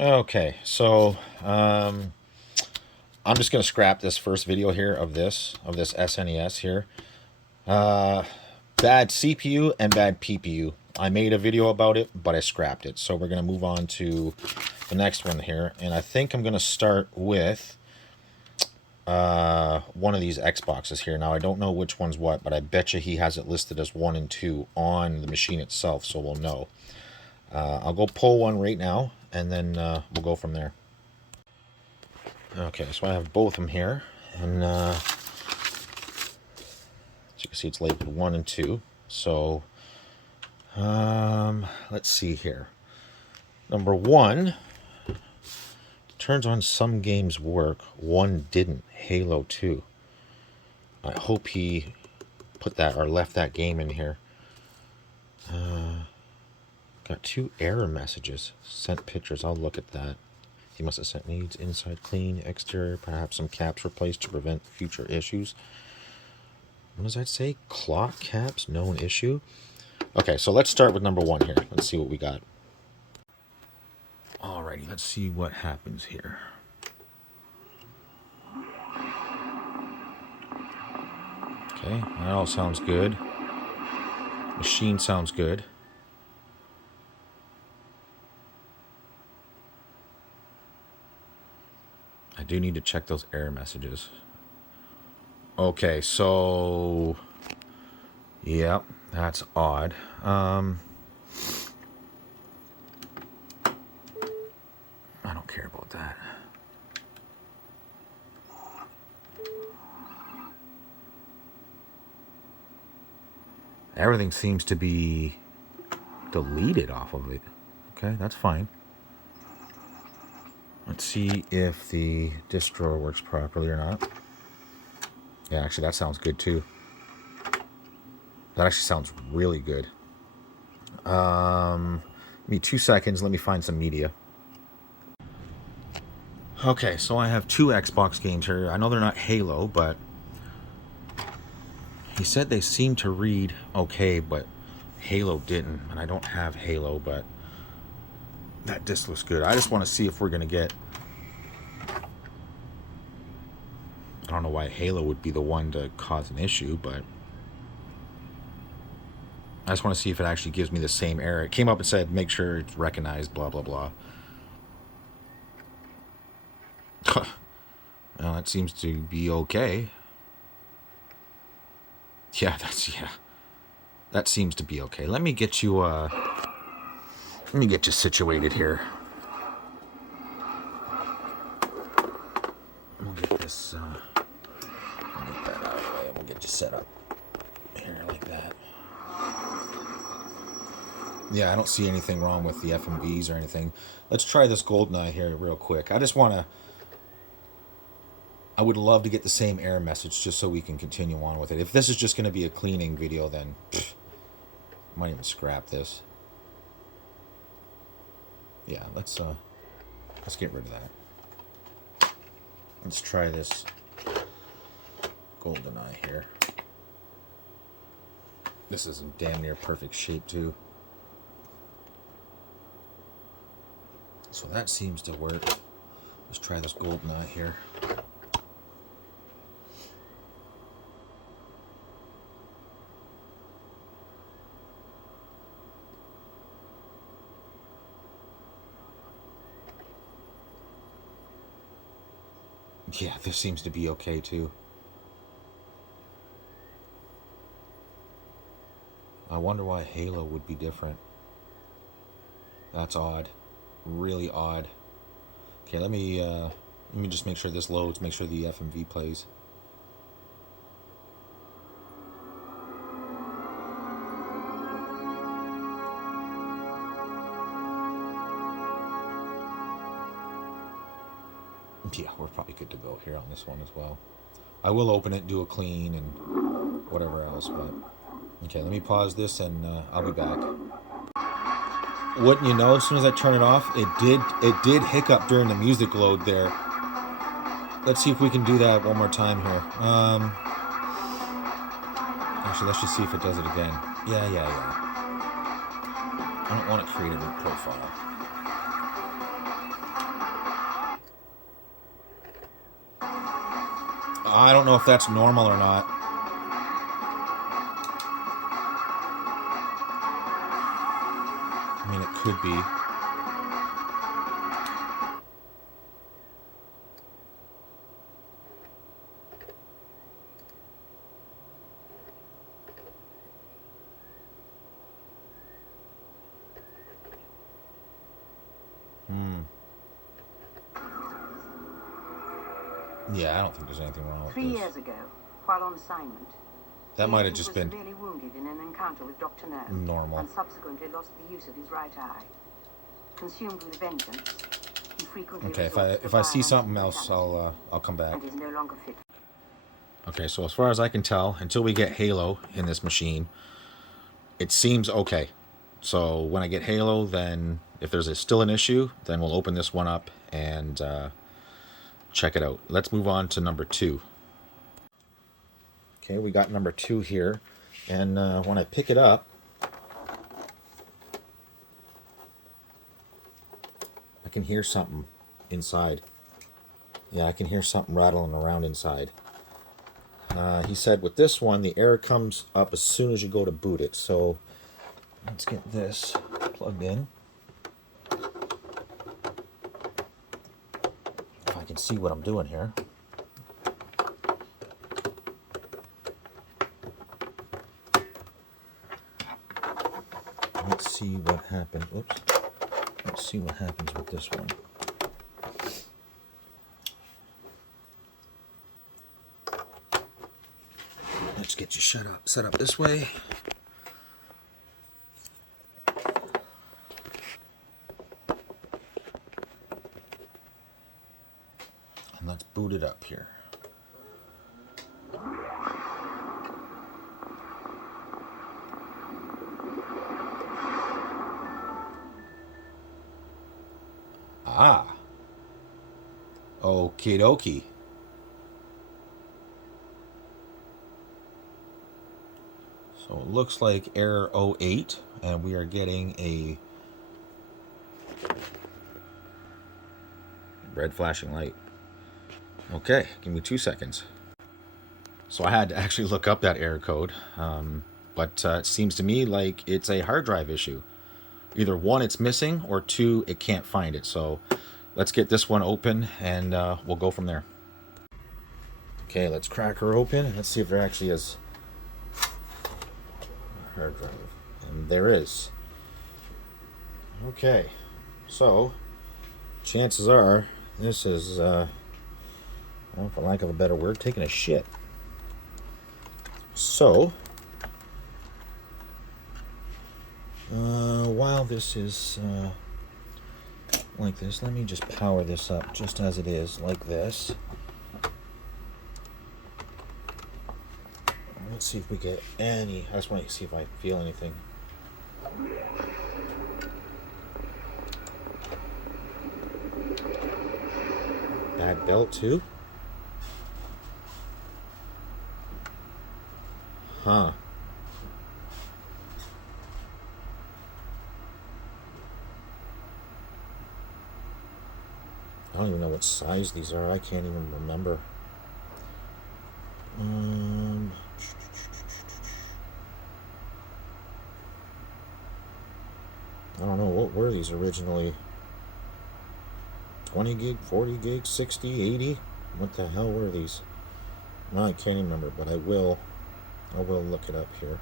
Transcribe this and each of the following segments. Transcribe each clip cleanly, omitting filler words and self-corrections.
Okay, so I'm just gonna scrap this first video here of this SNES here. Uh, Bad CPU and bad PPU. I made a video about it, but I scrapped it. So we're gonna move on to the next one here, and I think I'm gonna start with one of these Xboxes here. Now I don't know which one's what, but I bet you he has it listed as 1 and 2 on the machine itself, so we'll know. I'll go pull one right now, and then we'll go from there. Okay, so I have both of them here, and as you can see, it's labeled 1 and 2. So, let's see here. Number 1 turns on some games work. 1 didn't. Halo 2. I hope he put that or left that game in here. Got 2 error messages. Sent pictures. I'll look at that. He must have sent needs inside clean, exterior, perhaps some caps replaced to prevent future issues. What does that say? Clock caps, known issue. Okay, so let's start with number 1 here. Let's see what we got. Alrighty, let's see what happens here. Okay, that all sounds good. Machine sounds good. I do need to check those error messages. Okay, so yep, that's odd. I don't care about that. Everything seems to be deleted off of it. Okay, that's fine. Let's see if the distro works properly or not. Yeah, actually, that sounds good too. That actually sounds really good. Give me 2 seconds. Let me find some media. Okay, so I have 2 Xbox games here. I know they're not Halo, but he said they seem to read okay, but Halo didn't. And I don't have Halo, but that disc looks good. I just want to see if we're going to get... I don't know why Halo would be the one to cause an issue, but I just want to see if it actually gives me the same error. It came up and said, make sure it's recognized, blah, blah, blah. Well, that seems to be okay. Yeah, that seems to be okay. Let me get you situated here. We'll get this we'll get that out of the way. We'll get you set up here like that. Yeah, I don't see anything wrong with the FMVs or anything. Let's try this GoldenEye here real quick. I would love to get the same error message just so we can continue on with it. If this is just going to be a cleaning video, then I might even scrap this. Yeah, let's get rid of that. Let's try this GoldenEye here. This is in damn near perfect shape too. So that seems to work. Let's try this GoldenEye here. Yeah, this seems to be okay too. I wonder why Halo would be different. That's odd. Really odd. Okay, let me just make sure this loads, make sure the FMV plays. Yeah, we're probably good to go here on this one as well. I will open it, do a clean, and whatever else, but... Okay, let me pause this, and I'll be back. Wouldn't you know, as soon as I turn it off, it did hiccup during the music load there. Let's see if we can do that one more time here. Actually, let's just see if it does it again. Yeah. I don't want to create a new profile. I don't know if that's normal or not. I mean, it could be. Yeah, I don't think there's anything wrong with 3 this. years ago, while on assignment, That might have just been severely wounded in an encounter with Dr. No, normal. and subsequently lost the use of his right eye. Consumed with vengeance, he frequently Okay, resorts if to I see violence something and else, brutality, I'll come back. and is no longer fit. Okay, so as far as I can tell, until we get Halo in this machine, it seems okay. So when I get Halo, then if there's still an issue, then we'll open this one up and check it out. Let's move on to number 2. Okay, we got number 2 here, and when I pick it up, I can hear something inside. Yeah, I can hear something rattling around inside. He said with this one, the air comes up as soon as you go to boot it. So let's get this plugged in. If I can see what I'm doing here. Let's see what happens. Oops. Let's see what happens with this one. Let's get you set up this way. And let's boot it up here. Ah. Okie dokie. So it looks like error 08, and we are getting a red flashing light. Okay, give me 2 seconds. So I had to actually look up that error code, but it seems to me like it's a hard drive issue. Either 1, it's missing, or 2, it can't find it. So let's get this one open, and we'll go from there. Okay, let's crack her open, and let's see if there actually is a hard drive. And there is. Okay, so chances are this is, well, for lack of a better word, taking a shit. So, while this is like this, let me just power this up just as it is, like this. Let's see if we get any. I just want to see if I feel anything. Bad belt too? Huh. I don't even know what size these are. I can't even remember. I don't know. What were these originally? 20 gig, 40 gig, 60, 80? What the hell were these? No, I can't even remember, but I will look it up here.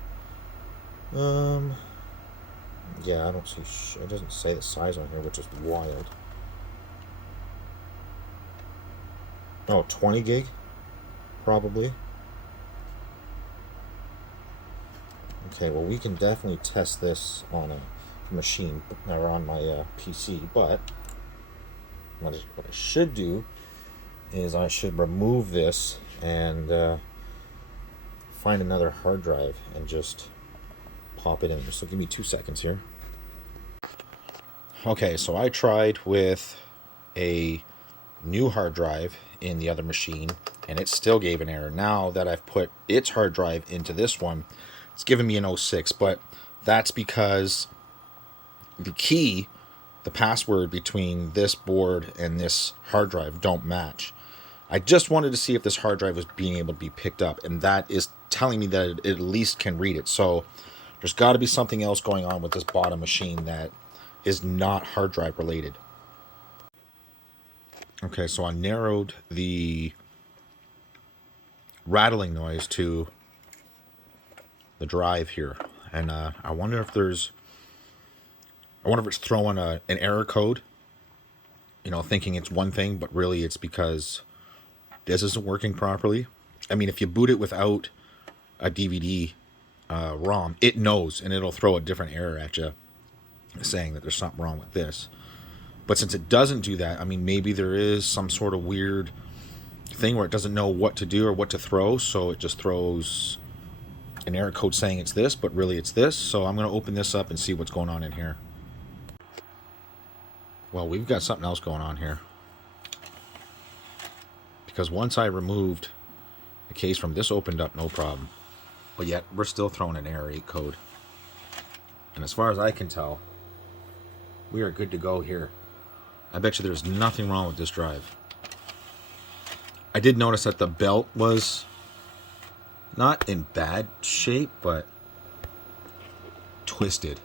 Yeah, I don't see it doesn't say the size on here, which is wild. Oh, 20 gig? Probably. Okay, well, we can definitely test this on a machine, or on my PC, but what I should do is I should remove this and find another hard drive and just pop it in there. So give me 2 seconds here. Okay, so I tried with a new hard drive in the other machine, and it still gave an error. Now that I've put its hard drive into this one, it's giving me an 06, but that's because the password between this board and this hard drive don't match. I just wanted to see if this hard drive was being able to be picked up, and that is telling me that it at least can read it. So there's got to be something else going on with this bottom machine that is not hard drive related. Okay, so I narrowed the rattling noise to the drive here, and I wonder if it's throwing an error code, thinking it's one thing, but really it's because this isn't working properly. I mean, if you boot it without a DVD ROM, it knows, and it'll throw a different error at you saying that there's something wrong with this. But since it doesn't do that, I mean, maybe there is some sort of weird thing where it doesn't know what to do or what to throw, so it just throws an error code saying it's this, but really it's this. So I'm going to open this up and see what's going on in here. Well, we've got something else going on here. Because once I removed the case from this, opened up no problem. But yet, we're still throwing an error 8 code. And as far as I can tell, we are good to go here. I bet you there's nothing wrong with this drive. I did notice that the belt was not in bad shape, but twisted.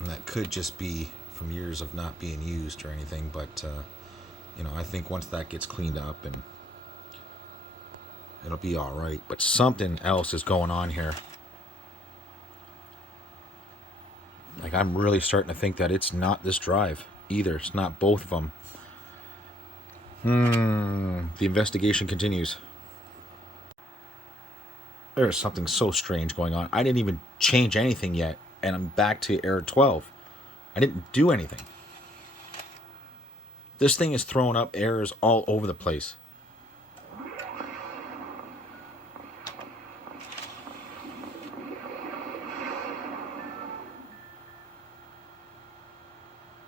And that could just be from years of not being used or anything, but I think once that gets cleaned up, and it'll be all right. But something else is going on here. Like, I'm really starting to think that it's not this drive either. It's not both of them. The investigation continues. There is something so strange going on. I didn't even change anything yet, and I'm back to error 12. I didn't do anything. This thing is throwing up errors all over the place.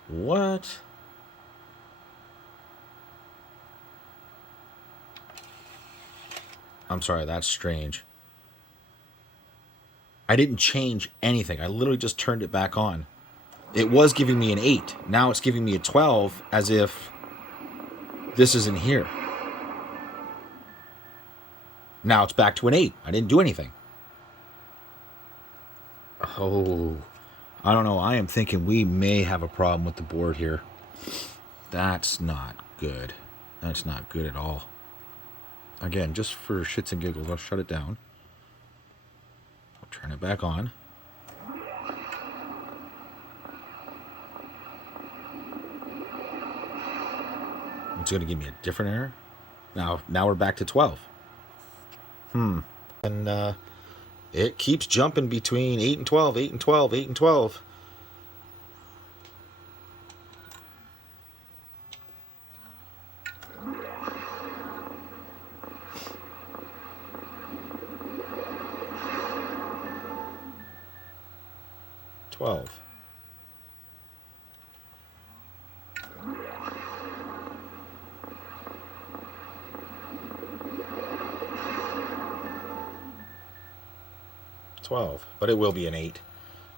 What? I'm sorry, that's strange. I didn't change anything. I literally just turned it back on. It was giving me an 8. Now it's giving me a 12, as if this isn't here. Now it's back to an 8. I didn't do anything. Oh, I don't know. I am thinking we may have a problem with the board here. That's not good. That's not good at all. Again, just for shits and giggles, I'll shut it down. I'll turn it back on. It's going to give me a different error. Now we're back to 12. And it keeps jumping between 8 and 12, 8 and 12, 8 and 12. But it will be an 8.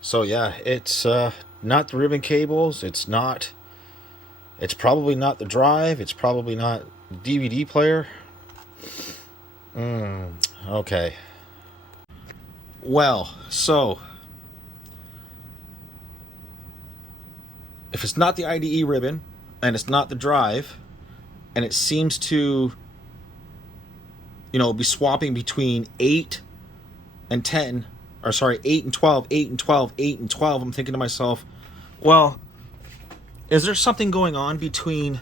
So yeah, it's not the ribbon cables. It's probably not the drive. It's probably not the DVD player. Okay. Well, so if it's not the IDE ribbon, and it's not the drive, and it seems to, be swapping between 8 and 10, or sorry, 8 and 12, 8 and 12, 8 and 12, I'm thinking to myself, well, is there something going on between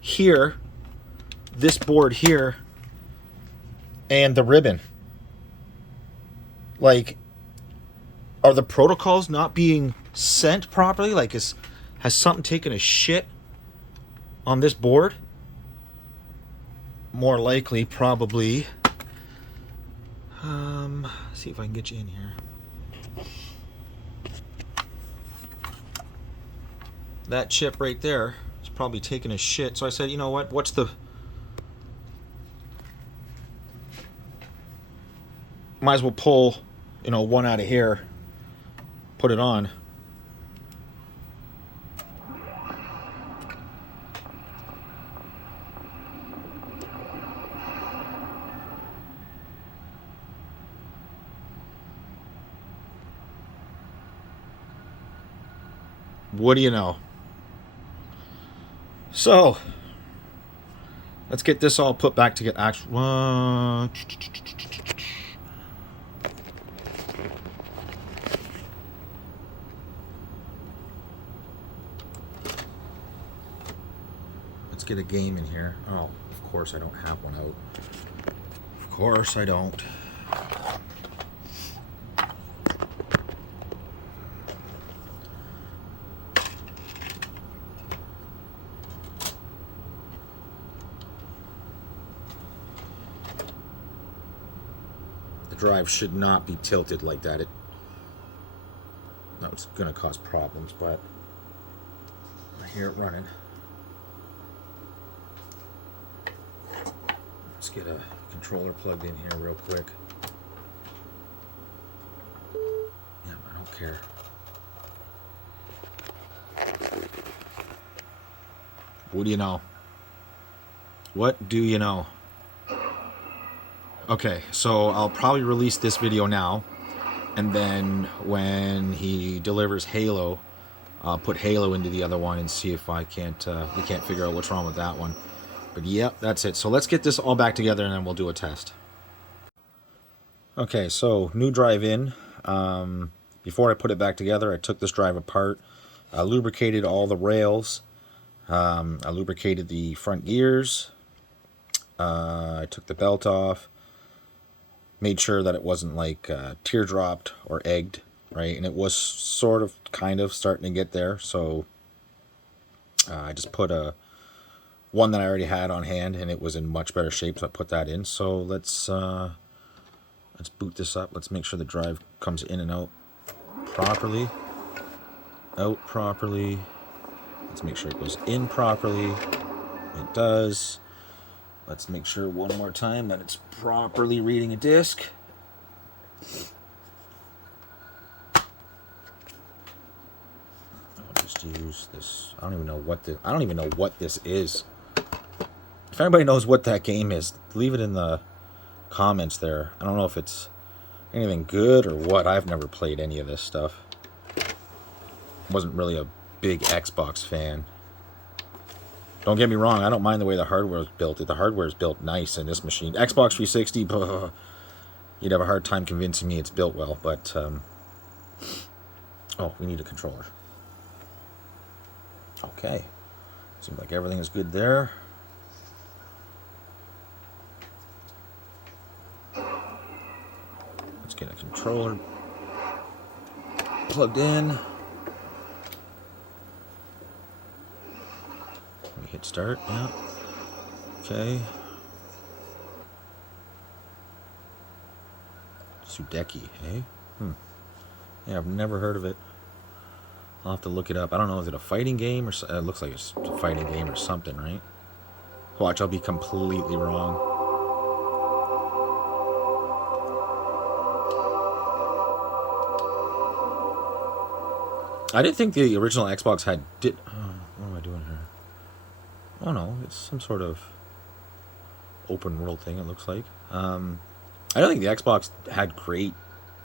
here, this board here, and the ribbon? Like, are the protocols not being sent properly? Like, has something taken a shit on this board? More likely, probably. See if I can get you in here. That chip right there is probably taking a shit. So I said, you know what? Might as well pull, one out of here, put it on. What do you know? So, let's get this all put back to get actual. Let's get a game in here. Oh, of course I don't have one out. Of course I don't. Drive should not be tilted like that. It's going to cause problems, but I hear it running. Let's get a controller plugged in here real quick. Yeah, I don't care. What do you know? What do you know? Okay, so I'll probably release this video now, and then when he delivers Halo, I'll put Halo into the other one and see if we can't figure out what's wrong with that one. But yep, that's it. So let's get this all back together and then we'll do a test. Okay, so new drive in. Before I put it back together, I took this drive apart. I lubricated all the rails. I lubricated the front gears. I took the belt off. Made sure that it wasn't like teardropped or egged, right? And it was sort of, kind of starting to get there. So I just put one that I already had on hand, and it was in much better shape, so I put that in. So let's boot this up. Let's make sure the drive comes in and out properly. Out properly. Let's make sure it goes in properly. It does. Let's make sure one more time that it's properly reading a disc. I'll just use this. I don't even know what this is. If anybody knows what that game is, leave it in the comments there. I don't know if it's anything good or what. I've never played any of this stuff. Wasn't really a big Xbox fan. Don't get me wrong, I don't mind the way the hardware is built. The hardware is built nice in this machine. Xbox 360, you'd have a hard time convincing me it's built well, but... oh, we need a controller. Okay. Seems like everything is good there. Let's get a controller plugged in. Hit start, yeah. Okay. Sudeki, eh? Yeah, I've never heard of it. I'll have to look it up. I don't know, is it a fighting game or it looks like it's a fighting game or something, right? Watch, I'll be completely wrong. I didn't think the original Xbox had what am I doing here? Oh no, it's some sort of open world thing, it looks like. I don't think the Xbox had great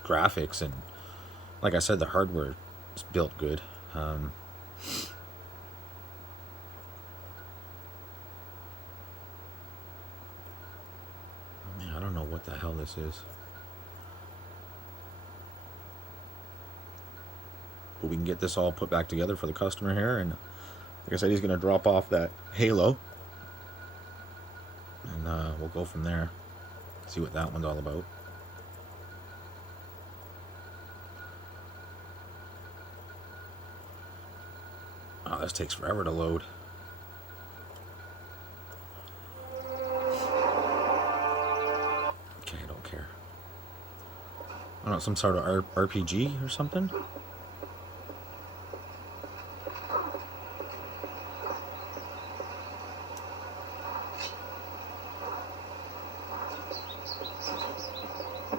graphics, and like I said, the hardware is built good. I don't know what the hell this is. But we can get this all put back together for the customer here, and like I said, he's going to drop off that Halo, and we'll go from there. See what that one's all about. Oh, this takes forever to load. Okay, I don't care. I don't know, some sort of RPG or something?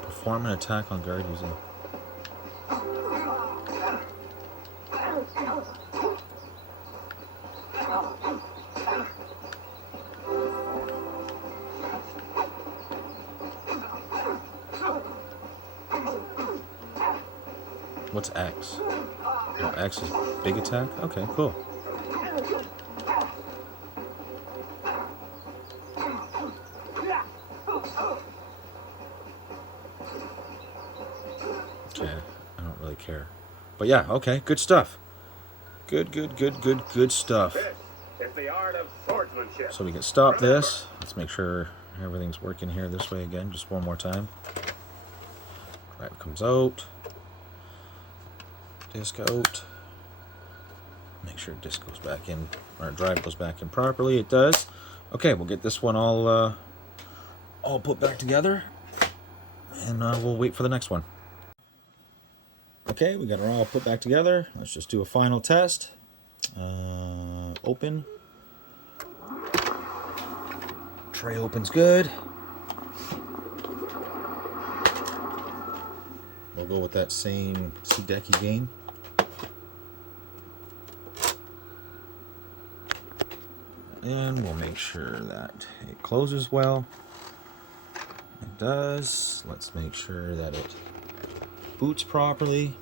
Perform an attack on guard using... What's X? Oh, X is big attack? Okay, cool. Okay, I don't really care. But yeah, okay, good stuff. Good stuff. So we can stop this. Let's make sure everything's working here this way again, just one more time. Drive comes out. Disc out. Make sure disc goes back in, or drive goes back in properly. It does. Okay, we'll get this one all put back together, and we'll wait for the next one. Okay, we got it all put back together. Let's just do a final test. Open. Tray opens good. We'll go with that same Sudeki game. And we'll make sure that it closes well. It does. Let's make sure that it boots properly.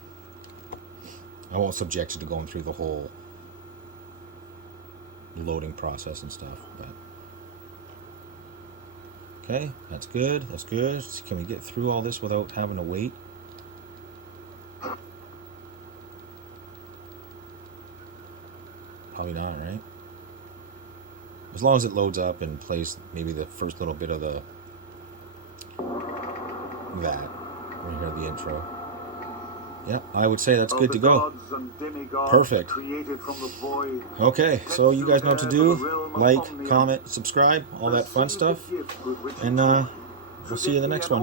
I won't subject it to going through the whole loading process and stuff, but okay, that's good. That's good. So can we get through all this without having to wait? Probably not, right? As long as it loads up and plays maybe the first little bit of the that. We hear the intro. Yeah, I would say that's good to go. Perfect. Okay, so you guys know what to do. Like, comment, subscribe, all that fun stuff. And we'll see you in the next one.